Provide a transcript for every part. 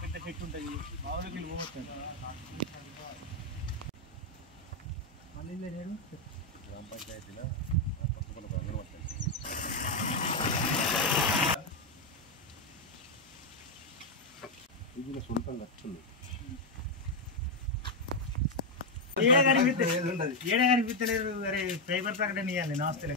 పెద్ద చెట్టు ఉంటుంది బావులకి వెళ్ళి పోతాను మళ్ళీ గ్రామ పంచాయతీలో ఇది సొంతం కట్టుకుంది ఏడ కనిపిస్తలేదు అరే పేపర్ ప్రకటన ఇవ్వాలి నమస్తే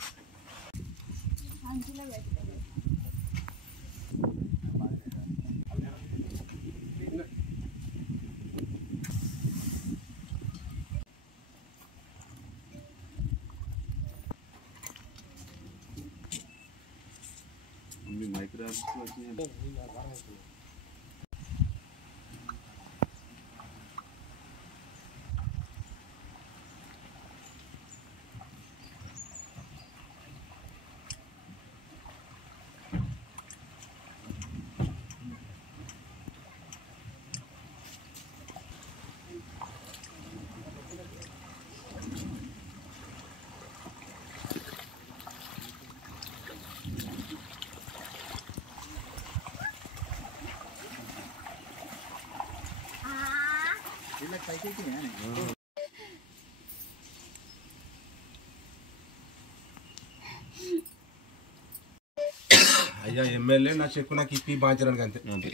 అయ్యా ఎమ్మెల్యే నా చెక్కు నాకు ఇప్పి బాంచడానికి అంతే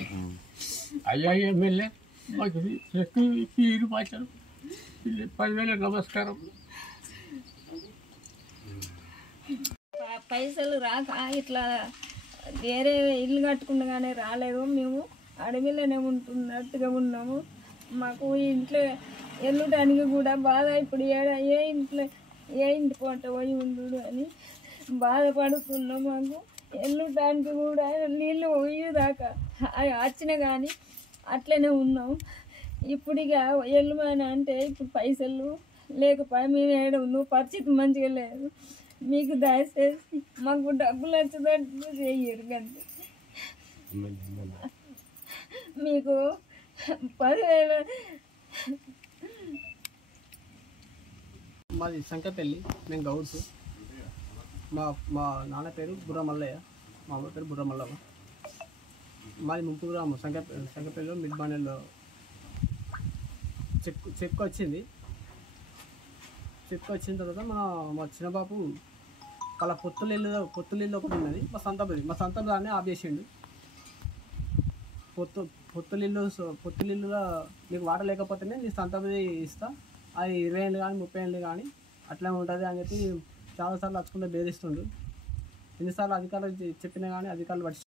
అయ్యా ఎమ్మెల్యే మాకు చెక్కు ఇప్పి బాంచారు 10,000 నమస్కారం పైసలు రాక ఇట్లా వేరే ఇల్లు కట్టుకుండగానే రాలేదు మేము అడవిలోనే ఉంటున్నట్టుగా ఉన్నాము మాకు ఇంట్లో వెళ్ళడానికి కూడా బాధ ఇప్పుడు ఏ ఇంటి పూట పోయి ఉండు అని బాధపడుతున్నాం మాకు వెళ్ళడానికి కూడా నీళ్ళు పోయేదాకా వచ్చినా కానీ అట్లనే ఉన్నాం ఇప్పుడు ఇక వెళ్ళమని అంటే ఇప్పుడు పైసలు లేకపోయి మేము ఏడ ఉన్నాం పరిస్థితి మంచిగా లేదు మీకు దయచేసి మాకు డబ్బులు వచ్చేటట్టు చెయ్యరు అంతే మీకు 10,000 మాది సంకపల్లి మేము గౌడ్స్ మా నాన్న పేరు బుర్ర మల్లయ్య మా అమ్మ పేరు బుర్ర మల్లవ్వ మాది ముంపు గ్రామం సంకపల్లిలో మిడ్బాణెల్లో చెక్కు వచ్చింది వచ్చిన తర్వాత మా చిన్నబాబు వాళ్ళ పొత్తులిల్లు ఒకటి ఉన్నది మా సంత దాన్ని ఆపేసిండు పొత్తులిల్లులో నీకు వాటర్ లేకపోతేనే నీ సంత ఇస్తా అది 20 ఏళ్ళు కానీ 30 ఏళ్ళు కానీ అట్లా ఉంటుంది అని చెప్పి చాలాసార్లు వచ్చుకుంటే బేధిస్తుండు ఎన్నిసార్లు అధికారులు చెప్పినా కానీ అధికారులు